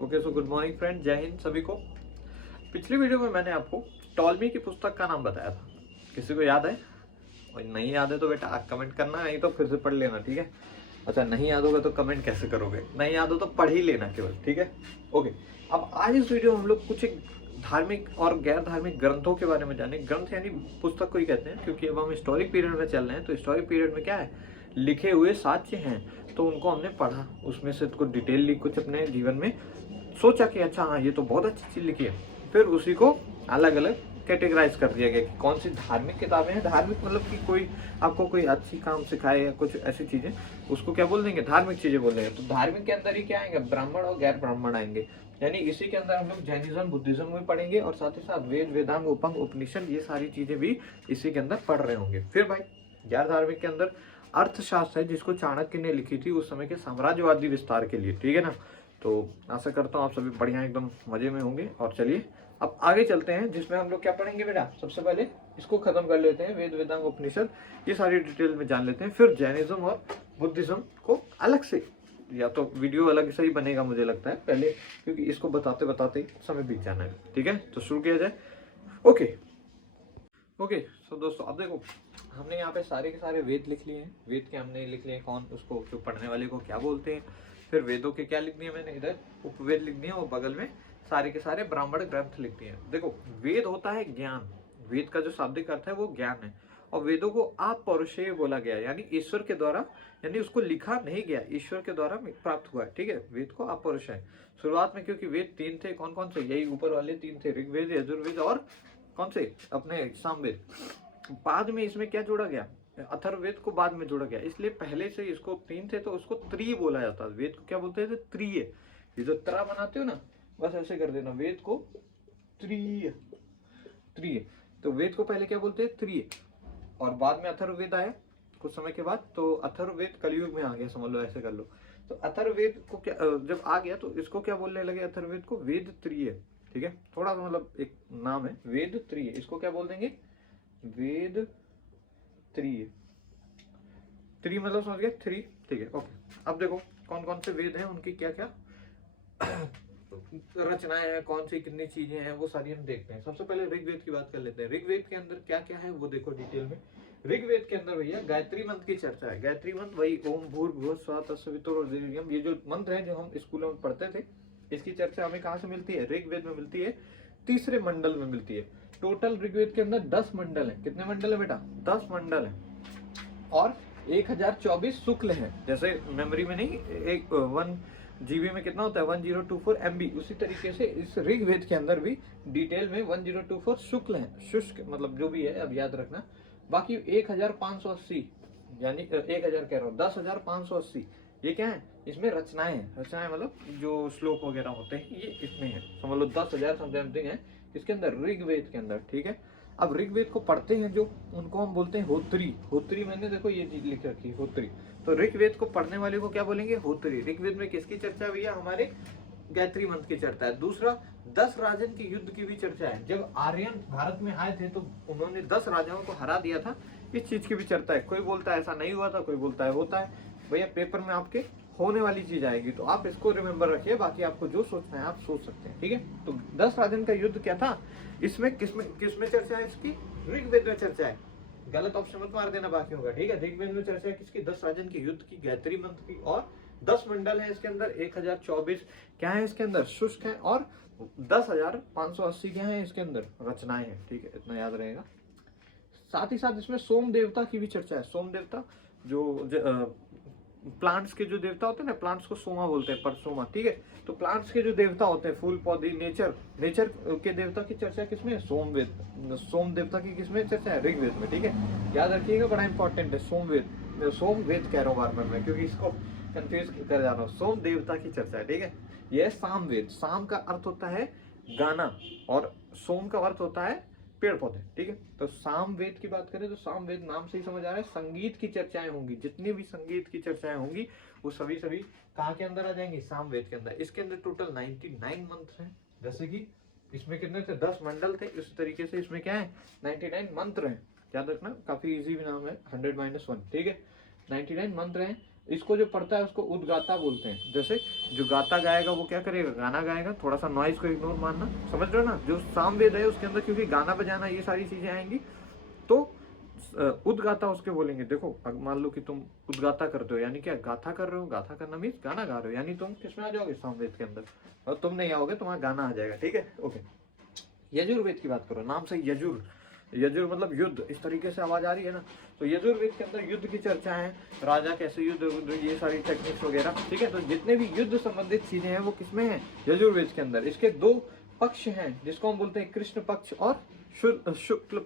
Okay so good morning friend, जय हिंद सभी को। पिछली वीडियो में मैंने आपको टॉलमी की पुस्तक का नाम बताया था। किसी को याद है? और नहीं याद है तो बेटा कमेंट करना, नहीं तो फिर से पढ़ लेना, ठीक है। अच्छा, नहीं याद होगा तो कमेंट कैसे करोगे? नहीं याद हो तो पढ़ ही लेना केवल, ठीक है। ओके, अब आज इस वीडियो में हम लोग कुछ एक धार्मिक और गैर धार्मिक ग्रंथों के बारे में जाने। ग्रंथ यानी पुस्तक को ही कहते हैं, क्योंकि अब हम हिस्टोरिक पीरियड में चल रहे हैं। तो हिस्टोरिक पीरियड में क्या है, लिखे हुए साक्ष्य हैं, तो उनको हमने पढ़ा, उसमें से कुछ डिटेल ली, कुछ अपने जीवन में सोचा कि अच्छा हाँ ये तो बहुत अच्छी चीज लिखी है। फिर उसी को अलग अलग कैटेगराइज कर दिया गया कि कौन सी धार्मिक किताबें हैं। धार्मिक मतलब कि कोई आपको कोई अच्छी काम सिखाए या कुछ ऐसी चीजें, उसको क्या बोल देंगे, धार्मिक चीजें बोल देंगे। तो धार्मिक के अंदर ही क्या आएंगे, ब्राह्मण और गैर ब्राह्मण आएंगे। यानी इसी के अंदर हम लोग जैनिज्म बुद्धिज्म भी पढ़ेंगे, और साथ ही साथ वेद वेदांग उपंग उपनिषद ये सारी चीजें भी इसी के अंदर पढ़ रहे होंगे। फिर भाई गैर धार्मिक के अंदर अर्थशास्त्र है, जिसको चाणक्य ने लिखी थी उस समय के साम्राज्यवादी विस्तार के लिए, ठीक है ना। तो आशा करता हूँ आप सभी बढ़िया एकदम मजे में होंगे। और चलिए अब आगे चलते हैं, जिसमें हम लोग क्या पढ़ेंगे बेटा। सबसे पहले इसको खत्म कर लेते हैं, वेद वेदांग उपनिषद ये सारी डिटेल में जान लेते हैं। फिर जैनिज्म और बुद्धिज्म को अलग से, या तो वीडियो अलग से ही बनेगा मुझे लगता है पहले, क्योंकि इसको बताते बताते समय बीत जाना है, ठीक है। तो शुरू किया जाए। ओके ओके सो दोस्तों, अब देखो हमने यहाँ पे सारे के सारे वेद लिख लिए हैं। वेद के हमने लिख लिए कौन, उसको जो पढ़ने वाले को क्या बोलते हैं। फिर वेदों के क्या लिख दिए मैंने, इधर उपवेद लिख दिए, और बगल में सारे के सारे ब्राह्मण ग्रंथ लिख दिए। देखो वेद होता है ज्ञान, वेद का जो शाब्दिक अर्थ है वो ज्ञान है। और वेदों को अपौरुषेय बोला गया, यानी ईश्वर के द्वारा, यानी उसको लिखा नहीं गया, ईश्वर के द्वारा प्राप्त हुआ है, ठीक है। वेद को अपौरुषेय शुरुआत में, क्योंकि वेद तीन थे, कौन कौन से, यही ऊपर वाले तीन थे, ऋग्वेद यजुर्वेद और कौन से अपने सामवेद। बाद में इसमें क्या जोड़ा गया, अथर्ववेद को बाद में जोड़ा गया, इसलिए पहले से इसको तीन थे तो उसको त्रि बोला जाता है। वेद को क्या बोलते थे, त्रिय। ये जो त्रा बनाते हो ना, बस ऐसे कर देना, वेद को त्रिय त्रिय। तो वेद को पहले क्या बोलते हैं, त्रिय। और बाद में अथर्ववेद आया कुछ समय के बाद, तो अथर्ववेद कलयुग में आ गया, समझ लो, ऐसे कर लो। तो अथर्ववेद को क्या जब आ गया तो इसको क्या बोलने लगे, अथर्ववेद को वेद त्रिय, ठीक है। थोड़ा सा मतलब एक नाम है वेद त्रिय, इसको क्या बोल देंगे, वेद त्रिय। त्रि मतलब समझ गए, थ्री, ठीक है। ओके, अब देखो कौन कौन से वेद हैं, उनकी क्या क्या रचनाएं हैं, कौन सी कितनी चीजें हैं, वो सारी हम देखते हैं। सबसे पहले ऋग्वेद की बात कर लेते हैं। ऋग्वेद के अंदर क्या क्या है वो देखो डिटेल में। ऋग्वेद के अंदर भैया गायत्री मंत्र की चर्चा है। गायत्री मंत्र वही ओम भूर्भुवः स्वः तत्सवितुर्वरेण्यम, ये जो मंत्र है जो हम स्कूलों में पढ़ते थे, इसकी चर्चा हमें कहाँ से मिलती है, ऋग्वेद में मिलती है, तीसरे मंडल में मिलती है। टोटल ऋग्वेद के अंदर 10 मंडल है। कितने मंडल है बेटा, 10 मंडल है। और 1024 शुक्ल है। जैसे मेमोरी में नहीं, एक 1 GB में कितना होता है, 1024 MB, उसी तरीके से इस ऋग्वेद के अंदर भी डिटेल में 1024 शुक्ल है। शुष्क मतलब जो भी है, अब याद रखना। बाकी 1580, यानी 1000 कह रहा हूँ, 10,580 ये क्या है, इसमें रचनाएं हैं। रचनाएं मतलब जो श्लोक वगैरह होते हैं ये इसमें है, समझ लो 10,000 समथिंग है इसके अंदर, ऋग्वेद के अंदर, ठीक है। अब ऋग्वेद को पढ़ते हैं जो, उनको हम बोलते हैं होत्री। होत्री मैंने देखो ये चीज लिख रखी है, होत्री। तो ऋग्वेद को पढ़ने वाले को क्या बोलेंगे, होत्री। ऋग्वेद में किसकी चर्चा है भैया, हमारे गायत्री मंत्र की चर्चा है। दूसरा 10 राजन के युद्ध की भी चर्चा है। जब आर्यन भारत में आए थे तो उन्होंने 10 राजाओं को हरा दिया था, इस चीज की भी चर्चा है। कोई बोलता है ऐसा नहीं हुआ था, कोई बोलता है होता है। भैया पेपर में आपके होने वाली चीज आएगी, तो आप इसको रिमेम्बर रखिए, बाकी आपको जो सोचना है आप सोच सकते हैं, ठीक है। तो 10 राजन का युद्ध क्या था, इसमें किसमें चर्चा है इसकी, ऋग्वेद में चर्चा है। गलत ऑप्शन मत मार देना बाकी होगा, ठीक है। ऋग्वेद में चर्चा है किसकी, 10 राजन के युद्ध की, गायत्री मंत्र की। और 10 मंडल है इसके अंदर, 1024 क्या है इसके अंदर, शुष्क है। और 10,580 क्या है इसके अंदर, रचनाएं हैं, ठीक है, इतना याद रहेगा। साथ ही साथ इसमें सोम देवता की भी चर्चा है। सोम देवता जो प्लांट्स के जो देवता होते हैं ना, प्लांट्स को सोमा बोलते हैं, पर सोमा, ठीक है। तो प्लांट्स के जो देवता होते हैं, फूल पौधे, नेचर के देवता की चर्चा किसमें, सोमवेद। सोम देवता की किसमें चर्चा है, ऋग्वेद में, ठीक है। याद रखिएगा, बड़ा इंपॉर्टेंट है सोमवेद। सोमवेद कह रहा हूँ बार बार मैं, क्योंकि इसको कंफ्यूज कर जा रहा हूँ। सोम देवता की चर्चा है, ठीक है। यह सामवेद, साम का अर्थ होता है गाना, और सोम का अर्थ होता है पेड़ पौधे, ठीक है। तो सामवेद की बात करें तो सामवेद नाम से ही समझ आ रहा है, संगीत की चर्चाएं होंगी। जितनी भी संगीत की चर्चाएं होंगी वो सभी कहाँ के अंदर आ जाएंगी, सामवेद के अंदर। इसके अंदर टोटल 99 मंत्र हैं। जैसे कि इसमें कितने थे, 10 मंडल थे, इस तरीके से इसमें क्या है, 99 मंत्र हैं। याद रखना, काफी इजी भी नाम है, 100 - 1, ठीक है। 99 मंत्र हैं। इसको जो पढ़ता है उसको उद्गाता बोलते हैं। जैसे जो गाता गाएगा वो क्या करेगा, गाना गाएगा। थोड़ा सा नॉइज को इग्नोर मारना, समझ रहे हो ना। जो सामवेद है उसके अंदर क्योंकि गाना बजाना ये सारी चीजें आएंगी, तो उद्गाता उसके बोलेंगे। देखो मान लो कि तुम उद्गाता करते हो, यानी क्या, गाथा कर रहे हो। गाथा करना मीन्स गाना गा रहे हो, यानी तुम किसमें आ जाओगे, सामवेद के अंदर। और तुम नहीं आओगे, तुम्हारा गाना आ जाएगा, ठीक है, ओके। यजुर्वेद की बात करो, नाम से यजुर, यजुर मतलब युद्ध, इस तरीके से आवाज आ रही है ना। तो यजुर्वेद के अंदर युद्ध की चर्चा है, राजा कैसे युद्ध, ये सारी टेक्निक्स वगैरह, ठीक है। तो जितने भी युद्ध संबंधित चीजें हैं वो किसमें है, यजुर्वेद के अंदर। इसके दो पक्ष हैं जिसको हम बोलते हैं कृष्ण पक्ष और शुक्ल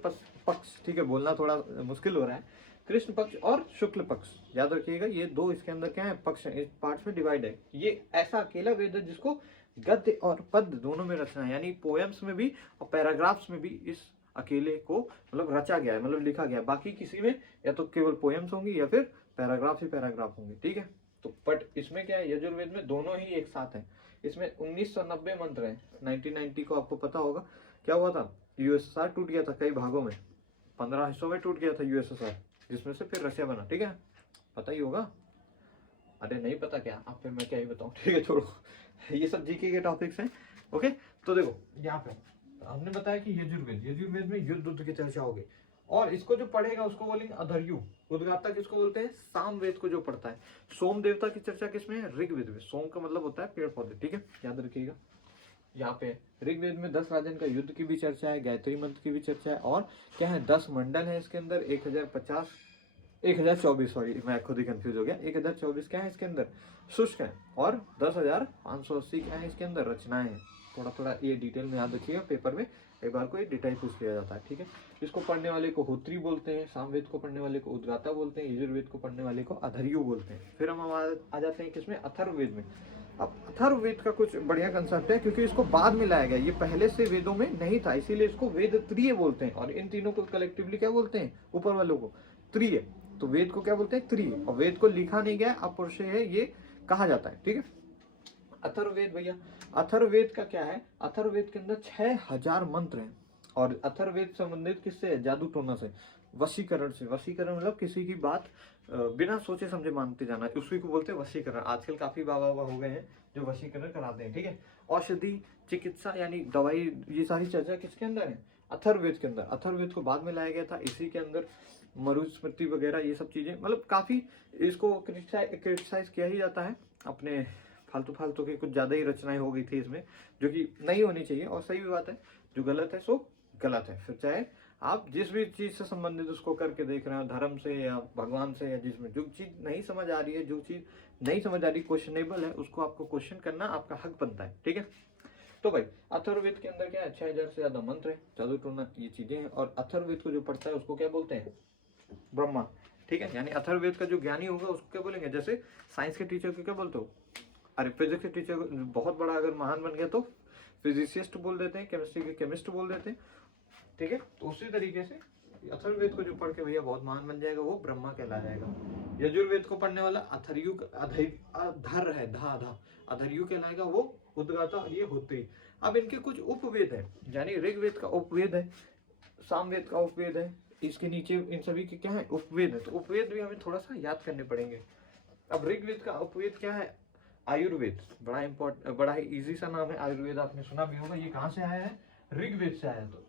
पक्ष, ठीक है, बोलना थोड़ा मुश्किल हो रहा है। कृष्ण पक्ष और शुक्ल पक्ष, याद रखिएगा, ये दो इसके अंदर क्या है, पक्ष है, इस पार्ट्स में डिवाइड है। ये ऐसा अकेला वेद है जिसको गद्य और पद्य दोनों में रचना है, यानी पोएम्स में भी और पैराग्राफ्स में भी इस अकेले को मतलब रचा गया है, मतलब लिखा गया है। बाकी किसी में या तो केवल पोएम्स होंगी या फिर पैराग्राफ ही पैराग्राफ होंगे, ठीक है। तो बट इसमें क्या है, यजुर्वेद में दोनों ही एक साथ हैं। इसमें 1990 मंत्र हैं। 1990 को आपको पता होगा क्या हुआ था, यूएसएसआर टूट गया था कई भागों में, 15 हिस्सों में टूट गया था यूएसएसआर, जिसमें से फिर रशिया बना, ठीक है, पता ही होगा। अरे नहीं पता क्या, आप फिर मैं क्या ही बताऊं, ठीक है, छोड़ो। ये सब जीके के टॉपिक्स हैं, ओके। तो देखो यहाँ पे हमने बताया कि यजुर्वेद, यजुर्वेद में युद्ध की चर्चा होगी, और इसको जो पढ़ेगा उसको बोलेंगे अधर्यु। उद्गाता किसको बोलते हैं, सामवेद को जो पढ़ता है। सोम देवता की चर्चा किसमें है, ऋग्वेद में। सोम का मतलब होता है पेड़ पौधे, ठीक है, याद रखिएगा। यहाँ पे ऋग्वेद में 10 राजन का युद्ध की भी चर्चा है, गायत्री मंत्र की भी चर्चा है, और क्या है, 10 मंडल है इसके अंदर, 1024, सॉरी मैं खुद ही कंफ्यूज हो गया। 1024 क्या है इसके अंदर, शुष्क है, और 10,580 क्या है इसके अंदर, रचनाएं हैं। थोड़ा थोड़ा ये डिटेल में याद रखिएगा, पेपर में एक बार को ये डिटेल पूछ लिया जाता है, ठीक है। इसको पढ़ने वाले को होत्री बोलते हैं, सामवेद को पढ़ने वाले को उद्गाता बोलते हैं, यजुर्वेद को पढ़ने वाले को अधर्यु बोलते हैं। फिर हम आ जाते हैं किसमें, अथर्ववेद में। अब अथर्ववेद का कुछ बढ़िया कंसेप्ट है, क्योंकि इसको बाद में लाया गया, ये पहले से वेदों में नहीं था, इसीलिए इसको वेद त्रिय बोलते हैं। और इन तीनों को कलेक्टिवली क्या बोलते हैं, ऊपर वालों को त्रिय। तो वेद को क्या बोलते हैं, त्रिय। और वेद को लिखा नहीं गया, अपौरुष है, ये कहा जाता है, ठीक है। अथर्ववेद भैया, अथर्ववेद का क्या है, अथर्ववेद के अंदर 6000 मंत्र हैं। और अथर्ववेद संबंधित किससे है, जादू टोना से, वशीकरण से। वशीकरण मतलब किसी की बात बिना सोचे समझे मानते जाना, उसी को बोलते हैं वशीकरण। आजकल काफी बाबा हो गए हैं जो वशीकरण कराते हैं, ठीक है। औषधि, चिकित्सा यानी दवाई, ये सारी चर्चा किसके अंदर है, अथर्ववेद के अंदर। अथर्ववेद को बाद में लाया गया था, इसी के अंदर मनुस्मृति वगैरह ये सब चीजें, मतलब काफी इसको क्रिटिसाइज किया ही जाता है। अपने फालतू की कुछ ज्यादा ही रचनाएं हो गई थी इसमें, जो कि नहीं होनी चाहिए, और सही भी बात है, जो गलत है सो गलत है। फिर चाहे आप जिस भी चीज से संबंधित उसको करके देख रहे हो, धर्म से या भगवान से, या जिसमें जो चीज नहीं समझ आ रही है, जो चीज नहीं समझ आ रही, क्वेश्चनेबल है, उसको आपको क्वेश्चन करना आपका हक बनता है, ठीक है। तो भाई अथर्ववेद के अंदर क्या है, 6000 से ज्यादा मंत्र है, जादू टोना ये चीजें हैं। और अथर्ववेद को जो पढ़ता है उसको क्या बोलते हैं, ब्रह्मा, ठीक है। यानी अथर्ववेद का जो ज्ञानी होगा उसको क्या बोलेंगे, जैसे साइंस के टीचर को क्या बोलते हो, अरे फिजिक्स के टीचर बहुत बड़ा अगर महान बन गया तो फिजिसिस्ट बोल देते हैं, केमिस्ट्री के केमिस्ट बोल देते हैं, ठीक है। तो उसी तरीके से अथर्ववेद को जो पढ़ के भैया बहुत महान बन जाएगा वो ब्रह्मा कहला जाएगा। यजुर्वेद को पढ़ने वाला अथर्यु, अधर है, धा धा, अधर्यु कहलाएगा, वो उद्गाता, और ये होत्री। अब इनके कुछ उपवेद है, यानी ऋग्वेद का उपवेद है, सामवेद का उपवेद है, इसके नीचे इन सभी के क्या है, उपवेद है। तो उपवेद भी हमें थोड़ा सा याद करने पड़ेंगे। अब ऋग्वेद का उपवेद क्या है, आयुर्वेद, बड़ा इंपॉर्टेंट, बड़ा ही इजी सा नाम है आयुर्वेद, आपने सुना भी होगा। ये कहाँ से आया है, ऋग्वेद से आया है, तो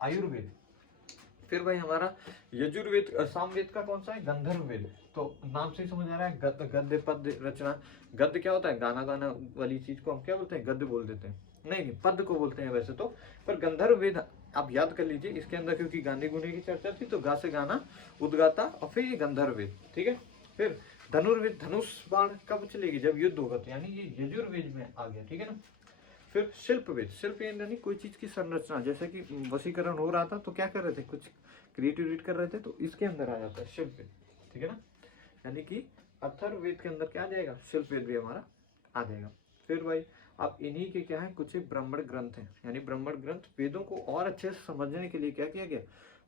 आयुर्वेद। फिर भाई हमारा यजुर्वेद, सामवेद का कौन सा है, गंधर्व वेद। तो नाम से ही समझ आ रहा है, गद्य पद्य रचना। गद्य क्या होता है, गाना गाना वाली चीज को हम क्या बोलते हैं, गद्य बोल देते हैं, नहीं पद को बोलते हैं वैसे तो। पर गंधर्व वेद आप याद कर लीजिए, इसके अंदर क्योंकि गाने गुने की चर्चा थी, तो गा से गाना, उद्गाता, और फिर ये गंधर्व वेद, ठीक है। फिर धनुर्वेद, धनुष बाण कब चलेगी, जब युद्ध होगा, तो यानी ये यजुर्वेद में आ गया, ठीक है ना। फिर शिल्पवेद, शिल्प यानी कोई चीज की संरचना, जैसे कि वशीकरण हो रहा था तो क्या कर रहे थे, कुछ क्रिएटिविटी कर रहे थे, तो इसके अंदर आ जाता है शिल्पवेद, ठीक है ना। यानी कि अथर्ववेद के अंदर क्या आ जाएगा, शिल्पवेद भी हमारा आ जाएगा। फिर भाई अब इन्हीं के क्या है, कुछ ब्राह्मण ग्रंथ हैं, यानी ब्राह्मण ग्रंथ वेदों को और अच्छे से समझने के लिए क्या किया गया,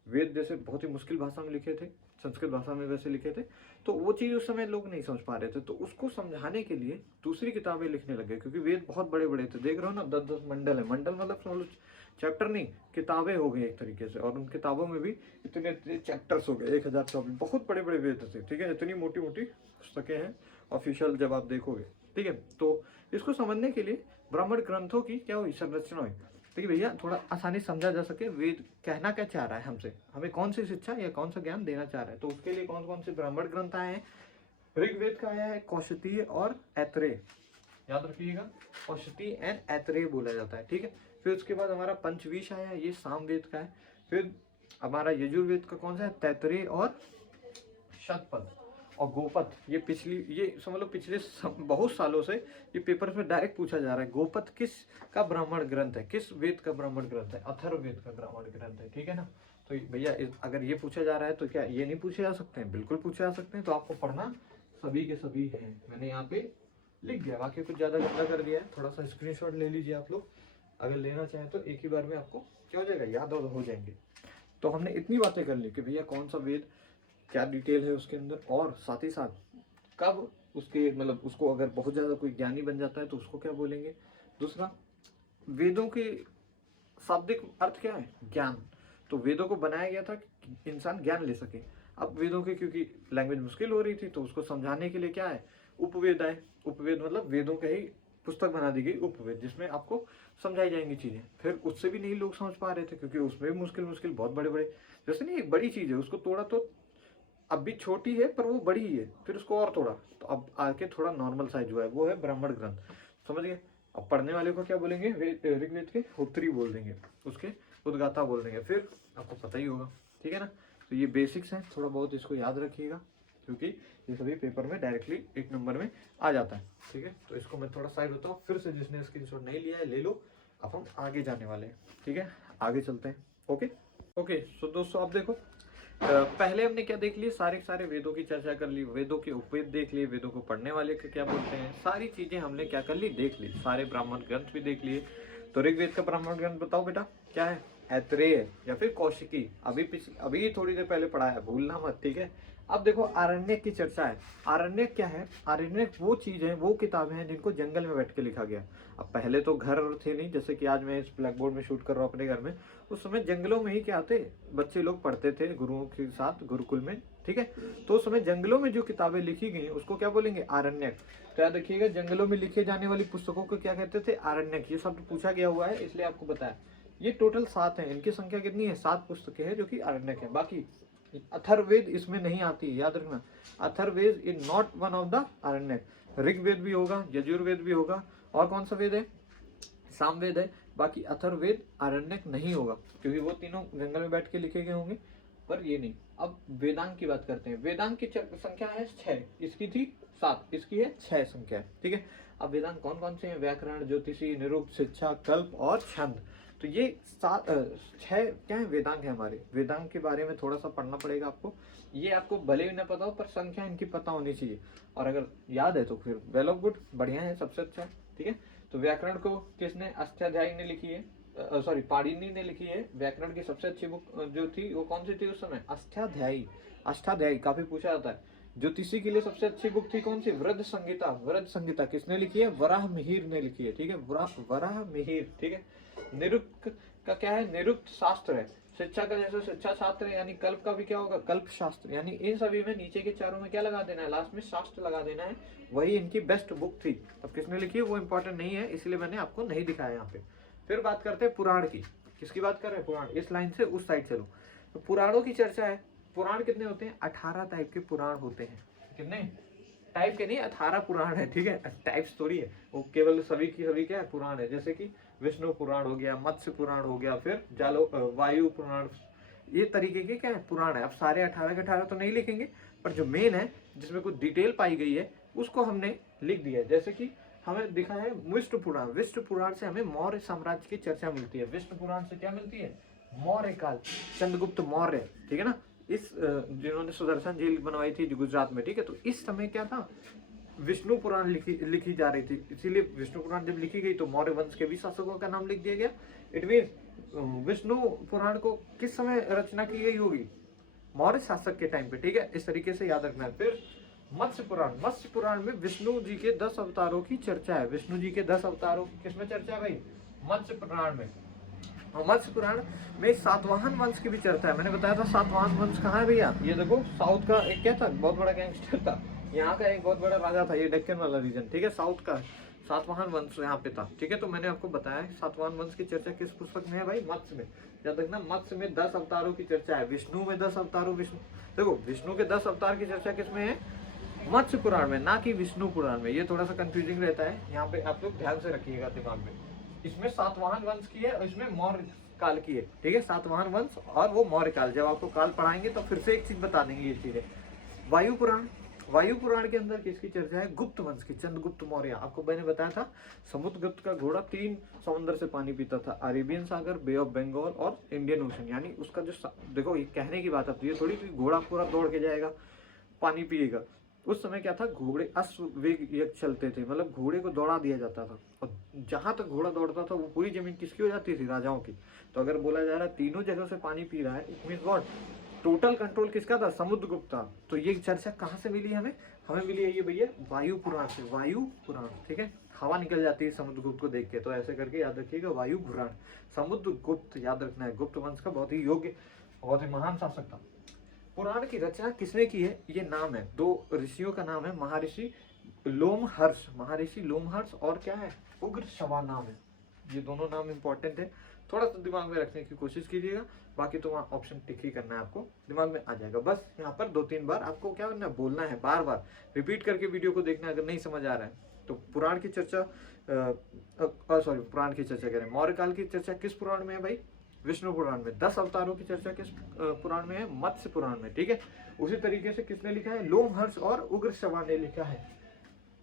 वेद जैसे बहुत ही मुश्किल भाषा में लिखे थे, संस्कृत भाषा में वैसे लिखे थे, तो वो चीज उस समय लोग नहीं समझ पा रहे थे, तो उसको समझाने के लिए दूसरी किताबें लिखने लगे, क्योंकि वेद बहुत बड़े बड़े थे, देख रहे हो ना, 10-10 मंडल है। मंडल मतलब समझ लो चैप्टर नहीं, किताबें हो गई एक तरीके से, और उन किताबों में भी इतने चैप्टर्स हो गए, 1024, बहुत बड़े बड़े वेद थे, ठीक है। इतनी मोटी मोटी पुस्तकें हैं ऑफिशियल, जब आप देखोगे ठीक है। तो इसको समझने के लिए ब्राह्मण ग्रंथों की क्या हुई, संरचना हुई। देखिए भैया, थोड़ा आसानी समझा जा सके वेद कहना क्या चाह रहा है हमसे, हमें कौन सी शिक्षा या कौन सा ज्ञान देना चाह रहा है। तो उसके लिए कौन कौन से ब्राह्मण ग्रंथ आए हैं, ऋग्वेद का आया है, कौशतीय और ऐत्रेय, याद रखिएगा, कौशतीय एंड ऐत्रेय बोला जाता है, ठीक है। फिर उसके बाद हमारा पंचवीश आया है, ये सामवेद का है। फिर हमारा यजुर्वेद का कौन सा है, तैत्रेय और शतपथ और गोपथ। ये ये समझ लो पिछले बहुत सालों से ये पेपर में डायरेक्ट पूछा जा रहा है, गोपथ किस का ब्राह्मण ग्रंथ है, किस वेद का ब्राह्मण ग्रंथ है, अथर्ववेद का ब्राह्मण ग्रंथ है, ठीक है ना। तो भैया अगर ये पूछा जा रहा है तो क्या ये नहीं पूछे जा सकते हैं, बिल्कुल पूछे जा सकते हैं। तो आपको पढ़ना सभी के सभी हैं, मैंने यहाँ पे लिख दिया, बाकी कुछ ज्यादा गंदा कर दिया है, थोड़ा सा स्क्रीनशॉट ले लीजिए आप लोग, अगर लेना चाहें तो एक ही बार में आपको क्या हो जाएगा, याद हो जाएंगे। तो हमने इतनी बातें कर ली कि भैया कौन सा वेद क्या डिटेल है उसके अंदर, और साथ ही साथ कब उसके मतलब उसको अगर बहुत ज्यादा कोई ज्ञानी बन जाता है तो उसको क्या बोलेंगे। दूसरा, वेदों के शाब्दिक अर्थ क्या है, ज्ञान। तो वेदों को बनाया गया था कि इंसान ज्ञान ले सके। अब वेदों की क्योंकि लैंग्वेज मुश्किल हो रही थी तो उसको समझाने के लिए क्या है, उपवेद आए। उपवेद मतलब वेदों के ही पुस्तक बना दी गई उपवेद, जिसमें आपको समझाई जाएंगी चीजें। फिर उससे भी नहीं लोग समझ पा रहे थे क्योंकि उसमें भी मुश्किल बहुत बड़े बड़े, जैसे नहीं एक बड़ी चीज है उसको तोड़ा तो अब भी छोटी है पर वो बड़ी ही है, फिर उसको और तोड़ा तो अब आके थोड़ा नॉर्मल साइज हुआ है, वो है ब्राह्मण ग्रंथ, समझ गए। अब पढ़ने वाले को क्या बोलेंगे, ऋग्वेद के होत्री बोल देंगे, उसके उद्गाता बोल देंगे, फिर आपको पता ही होगा, ठीक है ना। तो ये बेसिक्स हैं, थोड़ा बहुत इसको याद रखिएगा क्योंकि ये सभी पेपर में डायरेक्टली 1 नंबर में आ जाता है, ठीक है। तो इसको मैं थोड़ा साइड होता हूँ, फिर से जिसने स्क्रीनशॉट नहीं लिया है ले लो। अब हम आगे जाने वाले हैं, ठीक है, आगे चलते हैं। ओके सो दोस्तों आप देखो, पहले हमने क्या देख लिया, सारे वेदों की चर्चा कर ली, वेदों के उपवेद देख लिए, वेदों को पढ़ने वाले के क्या बोलते हैं, सारी चीजें हमने क्या कर ली, देख ली, सारे ब्राह्मण ग्रंथ भी देख लिए। तो ऋग्वेद का ब्राह्मण ग्रंथ बताओ बेटा क्या है, ऐत्रेय या फिर कौशिकी, अभी थोड़ी देर पहले पढ़ा है, भूलना मत, ठीक है। अब देखो आरण्यक की चर्चा है। आरण्यक क्या है, आरण्यक वो चीज है, वो किताबें हैं जिनको जंगल में बैठ के लिखा गया। अब पहले तो घर थे नहीं, जैसे कि आज मैं इस ब्लैक बोर्ड में शूट कर रहा हूँ अपने घर में, उस समय जंगलों में ही क्या थे, बच्चे लोग पढ़ते थे गुरुओं के साथ गुरुकुल में, ठीक है। तो उस समय जंगलों में जो किताबें लिखी गई उसको क्या बोलेंगे, आरण्यक। तो याद रखिएगा, जंगलों में लिखे जाने वाली पुस्तकों को क्या कहते थे, आरण्यक। ये शब्द पूछा गया हुआ है इसलिए आपको बताया। ये टोटल 7 है, इनकी संख्या कितनी है, 7 पुस्तकें हैं जो कि आरण्यक है। बाकी अथर्ववेद इसमें नहीं आती है, याद रखना, Atharvaveda is not one of the Aranyaka. Rigveda भी होगा, यजुर्वेद भी होगा, और कौन सा वेद है, सामवेद है। बाकी अथर्ववेद आरण्यक नहीं होगा क्योंकि वो तीनों जंगल में बैठ के लिखे गए होंगे, पर ये नहीं। अब वेदांग की बात करते हैं। वेदांग की संख्या है 6, इसकी थी 7, इसकी है 6 संख्या, ठीक है। अब वेदांग कौन कौन से हैं, व्याकरण, ज्योतिषी, निरुक्त, शिक्षा, कल्प और छंद। तो ये 6 क्या है, वेदांग है हमारे। वेदांग के बारे में थोड़ा सा पढ़ना पड़ेगा आपको, ये आपको भले भी ना पता हो पर संख्या इनकी पता होनी चाहिए, और अगर याद है तो फिर वेल ऑफ गुड, बढ़िया है, सबसे अच्छा, ठीक है। तो व्याकरण को किसने, अष्टाध्यायी ने लिखी है, सॉरी पाणिनि ने लिखी है। व्याकरण की सबसे अच्छी बुक जो थी वो कौन सी थी उस समय, अष्टाध्यायी काफी पूछा जाता है। ज्योतिषी के लिए सबसे अच्छी बुक थी कौन सी, वृद्ध संहिता किसने लिखी है, वराह मिहिर ने लिखी है, ठीक है, वराह मिहिर, ठीक है। निरुक्त का क्या है, निरुक्त शास्त्र है। शिक्षा का जैसे शिक्षा शास्त्र है, यानी कल्प का भी क्या होगा, कल्प शास्त्र। यानी इन सभी में नीचे के चारों में क्या लगा देना है, लास्ट में शास्त्र लगा देना है, वही इनकी बेस्ट बुक थी। अब किसने लिखी है वो इंपॉर्टेंट नहीं है, इसलिए मैंने आपको नहीं दिखाया यहाँ पे। फिर बात करते हैं पुराण की। किसकी बात कर रहे हैं, पुराण। इस लाइन से उस साइड चलो, तो पुराणों की चर्चा है। पुराण कितने होते हैं, 18 टाइप के पुराण होते हैं। कितने टाइप के नहीं, 18 पुराण है, ठीक है, टाइप्स थोड़ी है वो, केवल सभी की सभी क्या है, पुराण है। जैसे कि विष्णु पुराण हो गया, मत्स्य पुराण हो गया, फिर वायु पुराण, ये तरीके के क्या है पुराण है। अब सारे 18 के 18 तो नहीं लिखेंगे, पर जो मेन है जिसमें कुछ डिटेल पाई गई है उसको हमने लिख दिया है। जैसे कि हमें दिखा है विष्णु पुराण। विष्णु पुराण से हमें मौर्य साम्राज्य की चर्चा मिलती है। विष्णु पुराण से क्या मिलती है, मौर्य काल, चंद्रगुप्त मौर्य, ठीक है ना। इस जिन्होंने सुदर्शन झील बनवाई थी गुजरात में, ठीक है। तो इस समय क्या था, विष्णु पुराण लिखी जा रही थी, इसीलिए विष्णु पुराण जब लिखी गई तो मौर्य वंश के भी शासकों का नाम लिख दिया गया। इट मीन विष्णु पुराण को किस समय रचना की गई होगी, मौर्य शासक के टाइम पे, ठीक है। इस तरीके से याद रखना है। फिर मत्स्य पुराण में विष्णु जी के 10 अवतारों की चर्चा है। विष्णु जी के 10 अवतारों की किसमें चर्चा है भाई, मत्स्य पुराण में। और मत्स्य पुराण में सातवाहन वंश की भी चर्चा है। मैंने बताया था सातवाहन वंश कहाँ है भैया, ये देखो साउथ का एक क्या था, बहुत बड़ा गैंगस्टर था, यहाँ का एक बहुत बड़ा राजा था, ये डेक्कन वाला रीजन, ठीक है, साउथ का सातवाहन वंश यहाँ पे था, ठीक है। तो मैंने आपको बताया सातवाहन वंश की चर्चा किस पुस्तक में है भाई, मत्स्य में। याद रखना, मत्स्य में 10 अवतारों की चर्चा है, विष्णु में 10 अवतारों, विष्णु देखो विष्णु के 10 अवतार की चर्चा किसमें है, मत्स्य पुराण में, ना कि विष्णु पुराण में। ये थोड़ा सा कंफ्यूजिंग रहता है, यहाँ पे आप लोग ध्यान से रखिएगा दिमाग में। इसमें सातवाहन वंश की है और इसमें मौर्य काल की है, ठीक है, सातवाहन वंश और वो मौर्य काल। जब आपको काल पढ़ाएंगे तो फिर से एक चीज बता देंगे ये चीजें। वायु पुराण, वायु पुराण के अंदर किसकी चर्चा है, गुप्त वंश की, चंद्रगुप्त मौर्य। आपको मैंने बताया था समुद्रगुप्त का घोड़ा 3 समुद्र से पानी पीता था, अरेबियन सागर, बे ऑफ बंगाल और इंडियन ओशन। यानी उसका जो देखो ये कहने की बात आती है थोड़ी कि घोड़ा पूरा दौड़ के जाएगा पानी पिएगा। उस समय क्या था, घोड़े अश्ववेग यज्ञ चलते थे, मतलब घोड़े को दौड़ा दिया जाता था, और जहां तक घोड़ा दौड़ता था वो पूरी जमीन किसकी हो जाती थी, राजाओं की। तो अगर बोला जा रहा है तीनों जगह से पानी पी रहा है, it means what, total control किसका था, समुद्रगुप्त था। तो ये चर्चा कहाँ से मिली हमें, हमें मिली है ये भैया वायु पुराण से, वायु पुराण, ठीक है। हवा निकल जाती है समुद्रगुप्त को देख के, तो ऐसे करके याद रखिएगा वायु पुराण। समुद्रगुप्त याद रखना है, गुप्त वंश का बहुत ही योग्य, बहुत ही महान शासक था। पुराण की रचना किसने की है, ये नाम है, 2 ऋषियों का नाम है, महर्षि लोमहर्ष, महर्षि लोमहर्ष और क्या है, उग्र शवा नाम है। ये दोनों नाम इंपॉर्टेंट है, थोड़ा सा दिमाग में रखने की कोशिश कीजिएगा, बाकी तो वहाँ ऑप्शन टिक ही करना है, आपको दिमाग में आ जाएगा। बस यहाँ पर 2-3 बार आपको क्या करना है, बोलना है, बार बार रिपीट करके वीडियो को देखना है अगर नहीं समझ आ रहा है तो। पुराण की चर्चा सॉरी पुराण की चर्चा कह रहे हैं, मौर्य काल की चर्चा किस पुराण में है भाई, विष्णु पुराण में। 10 अवतारों की चर्चा किस पुराण में है, मत्स्य पुराण में, ठीक है। उसी तरीके से किसने लिखा है, लोमहर्ष और उग्र शवा ने लिखा है।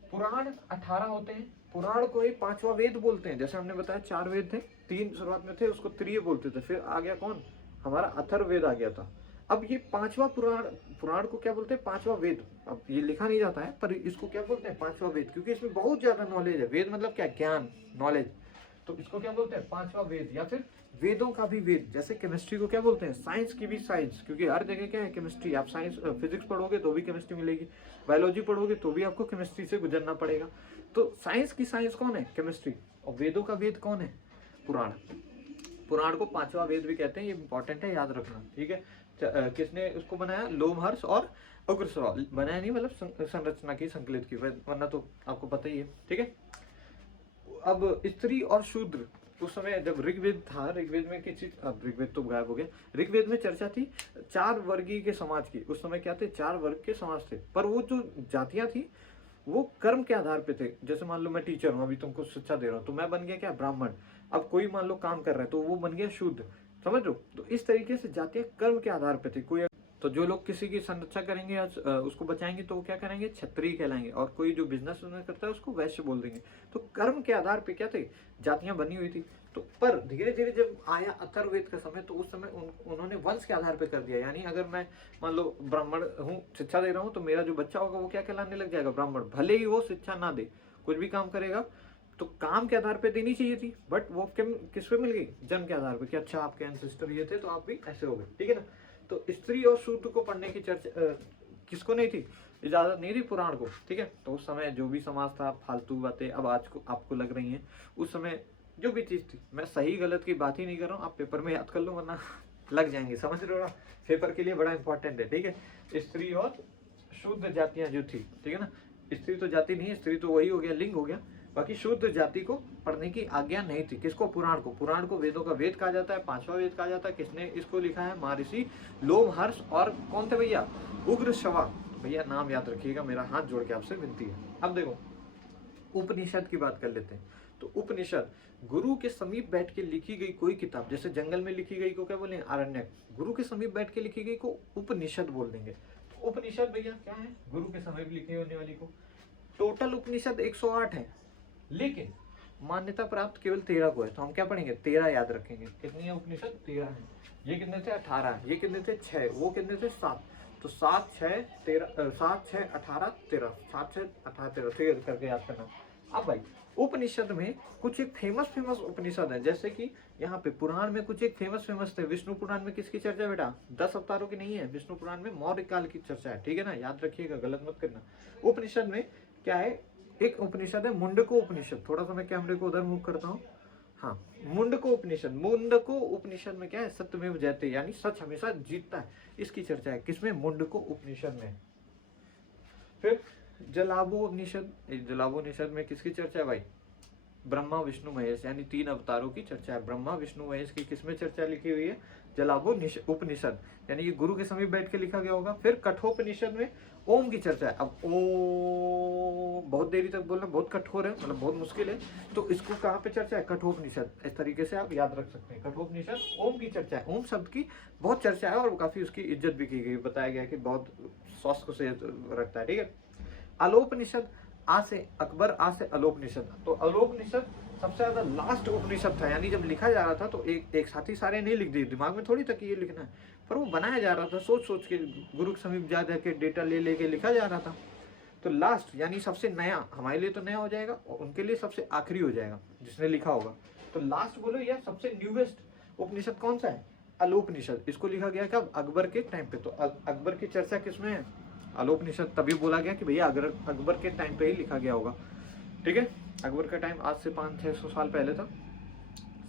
पुराण 18 होते हैं, पुराण को ही 5वां वेद बोलते हैं। जैसे हमने बताया 4 वेद थे, 3 शुरुआत में थे, उसको त्रिय बोलते थे, फिर आ गया कौन, हमारा अथर्ववेद आ गया था। अब ये 5वां पुराण, पुराण को क्या बोलते हैं, 5वां वेद। अब ये लिखा नहीं जाता है पर इसको क्या बोलते हैं, 5वां वेद, क्योंकि इसमें बहुत ज्यादा नॉलेज है। वेद मतलब क्या, ज्ञान, नॉलेज, तो इसको क्या बोलते हैं, 5वां वेद, या फिर वेदों का भी वेद। जैसे केमिस्ट्री को क्या बोलते हैं, साइंस की भी साइंस, क्योंकि हर जगह क्या है, केमिस्ट्री। आप साइंस फिजिक्स पढ़ोगे तो भी केमिस्ट्री मिलेगी, बायोलॉजी पढ़ोगे तो भी आपको केमिस्ट्री से गुजरना पड़ेगा। तो साइंस की साइंस कौन है, केमिस्ट्री, और वेदों का वेद कौन है, पुराण। पुराण को 5वां वेद भी कहते हैं, ये इंपॉर्टेंट है, याद रखना, ठीक है। किसने उसको बनाया, लोमहर्ष और उग्रश्रवा, बनाया नहीं मतलब संरचना की, संकलित की, वरना तो आपको पता ही है, ठीक है। अब स्त्री और शूद्र, उस समय जब ऋग्वेद था, ऋग्वेद में किस चीज, अब ऋग्वेद तो गायब हो गया, ऋग्वेद में चर्चा थी 4 वर्गीय के समाज की। उस समय क्या थे, 4 वर्ग के समाज थे, पर वो जो जातियां थी वो कर्म के आधार पे थे। जैसे मान लो मैं टीचर हूँ, अभी तुमको शिक्षा दे रहा हूँ, तो मैं बन गया क्या, ब्राह्मण। अब कोई मान लो काम कर रहा है तो वो बन गया शूद्र, समझ लो। तो इस तरीके से जातियां कर्म के आधार पे थी। कोई तो जो लोग किसी की संरक्षा करेंगे या उसको बचाएंगे तो वो क्या करेंगे, क्षत्रिय कहलाएंगे, और कोई जो बिजनेस करता है उसको वैश्य बोल देंगे। तो कर्म के आधार पे क्या थे, जातियां बनी हुई थी। तो पर धीरे धीरे जब आया अथर्ववेद का समय, तो उस समय उन्होंने वंश के आधार पे कर दिया। यानी अगर मैं मान लो ब्राह्मण हूँ, शिक्षा दे रहा हूँ, तो मेरा जो बच्चा होगा वो क्या कहलाने लग जाएगा, ब्राह्मण। भले ही वो शिक्षा ना दे, कुछ भी काम करेगा, तो काम के आधार पे देनी चाहिए थी, बट वो किस पे मिल गई, जन्म के आधार पे, कि अच्छा आपके एंसेस्टर ये थे तो आप भी ऐसे हो गए, ठीक है ना। तो स्त्री और शूद्र को पढ़ने की चर्चा किसको नहीं थी, इजाजत नहीं थी पुराण को, ठीक है। तो उस समय जो भी समाज था, फालतू बातें अब आज को आपको लग रही हैं, उस समय जो भी चीज थी, मैं सही गलत की बात ही नहीं कर रहा हूँ, आप पेपर में याद कर लो वरना लग जाएंगे, समझ रहे हो ना, पेपर के लिए बड़ा इंपॉर्टेंट है, ठीक है। स्त्री और शुद्ध जातियां जो थी, ठीक है ना, स्त्री तो जाति नहीं है, स्त्री तो वही हो गया, लिंग हो गया, बाकी शुद्ध जाति को पढ़ने की आज्ञा नहीं थी। किसको, पुराण को। पुराण को वेदों का वेद कहा जाता है, 5वां वेद कहा जाता है। किसने इसको लिखा है, महर्षि लोमहर्ष, और कौन थे भैया, उग्र शवा। भैया नाम याद रखिएगा, मेरा हाथ जोड़ के आपसे विनती है। अब देखो उपनिषद की बात कर लेते हैं। तो उपनिषद गुरु के समीप बैठ के लिखी गई कोई किताब, जैसे जंगल में लिखी गई को क्या बोलेंगे, आरण्यक। गुरु के समीप बैठ के लिखी गई को उपनिषद बोल देंगे। तो उपनिषद भैया क्या है, गुरु के समीप लिखी होने वाली को। टोटल उपनिषद 108 है, लेकिन मान्यता प्राप्त केवल 13 को है। तो हम क्या पढ़ेंगे, 13 याद रखेंगे। कितनी है उपनिषद, 13 है। ये कितने थे, 18। ये कितने थे, 6। वो कितने थे, 7। तो 7 6 13, 7 6 18 13, 7 6 18 13, ठीक है, करके याद करना। अब भाई उपनिषद में कुछ एक फेमस उपनिषद है, जैसे कि यहाँ पे पुराण में कुछ एक फेमस थे। विष्णु पुराण में किसकी चर्चा है बेटा, 10 अवतारों की नहीं है, विष्णु पुराण में मौर्य काल की चर्चा है, ठीक है ना, याद रखिएगा, गलत मत करना। उपनिषद में क्या है, एक उपनिषद है मुंडको उपनिषद। थोड़ा सा मैं कैमरे को उधर मूव करता हूँ, हाँ, मुंडको उपनिषद। मुंडको उपनिषद में क्या है, सत्यमेव जयते, यानी सच हमेशा जीतता है, इसकी चर्चा है। किसमें, मुंडको उपनिषद में। फिर जलाभोपनिषद, जलाभोपनिषद में किसकी चर्चा है भाई? ब्रह्मा विष्णु महेश, यानी 3 अवतारों की चर्चा है। ब्रह्मा विष्णु महेश की किसमें चर्चा लिखी हुई है? जलाभोपनिषद, यानी ये गुरु के समीप बैठ के लिखा गया होगा। फिर कठोपनिषद में ओम की चर्चा है। अब ओ बहुत देरी तक बोलना बहुत कठोर है, मतलब बहुत मुश्किल है, तो इसको कहाँ पे चर्चा है? कठोपनिषद। इस तरीके से आप याद रख सकते हैं, कठोपनिषद ओम की चर्चा है। ओम शब्द की बहुत चर्चा है और काफी उसकी इज्जत भी की गई, बताया गया कि बहुत स्वास्थ्य से रखता है, ठीक है। अलोपनिषद, आ से अकबर, आ से अलोपनिषद। तो अलोपनिषद सबसे ज्यादा लास्ट उपनिषद था, यानी जब लिखा जा रहा था तो एक साथ ही सारे नहीं लिख दिए, दिमाग में थोड़ी था कि ये लिखना है, पर वो बनाया जा रहा था सोच सोच के, गुरु के समीप जा के डेटा ले लेके लिखा जा रहा था। तो लास्ट यानी सबसे नया, हमारे लिए तो नया हो जाएगा और उनके लिए सबसे आखिरी हो जाएगा जिसने लिखा होगा। तो लास्ट बोलो या सबसे न्यूएस्ट उपनिषद कौन सा है? अलोपनिषद। इसको लिखा गया कब? अकबर के टाइम पे। तो अकबर की चर्चा किसमें है? अलोपनिषद। तभी बोला गया कि भैया अकबर के टाइम पे ही लिखा गया होगा, ठीक है। अकबर का टाइम आज से 500-600 साल पहले था,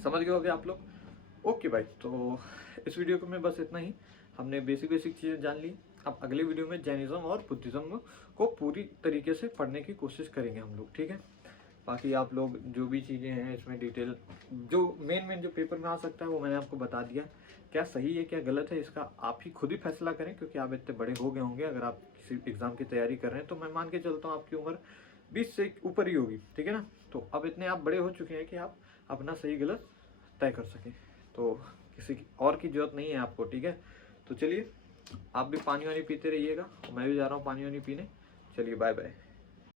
समझ गए होगे आप लोग। ओके भाई, तो इस वीडियो को मैं बस इतना ही, हमने बेसिक चीज़ें जान ली। अब अगले वीडियो में जैनिज्म और बुद्धिज्म को पूरी तरीके से पढ़ने की कोशिश करेंगे हम लोग, ठीक है। बाकी आप लोग जो भी चीज़ें हैं इसमें डिटेल, जो मेन जो पेपर में आ सकता है वो मैंने आपको बता दिया। क्या सही है क्या गलत है इसका आप ही खुद ही फैसला करें, क्योंकि आप इतने बड़े हो गए होंगे। अगर आप किसी एग्ज़ाम की तैयारी कर रहे हैं तो मैं मान के चलता हूँ आपकी उम्र 20 से ऊपर ही होगी, ठीक है ना। तो अब इतने आप बड़े हो चुके हैं कि आप अपना सही गलत तय कर सकें, तो किसी की और की जरूरत नहीं है आपको, ठीक है। तो चलिए, आप भी पानी वानी पीते रहिएगा, मैं भी जा रहा हूँ पानी वानी पीने। चलिए बाय बाय।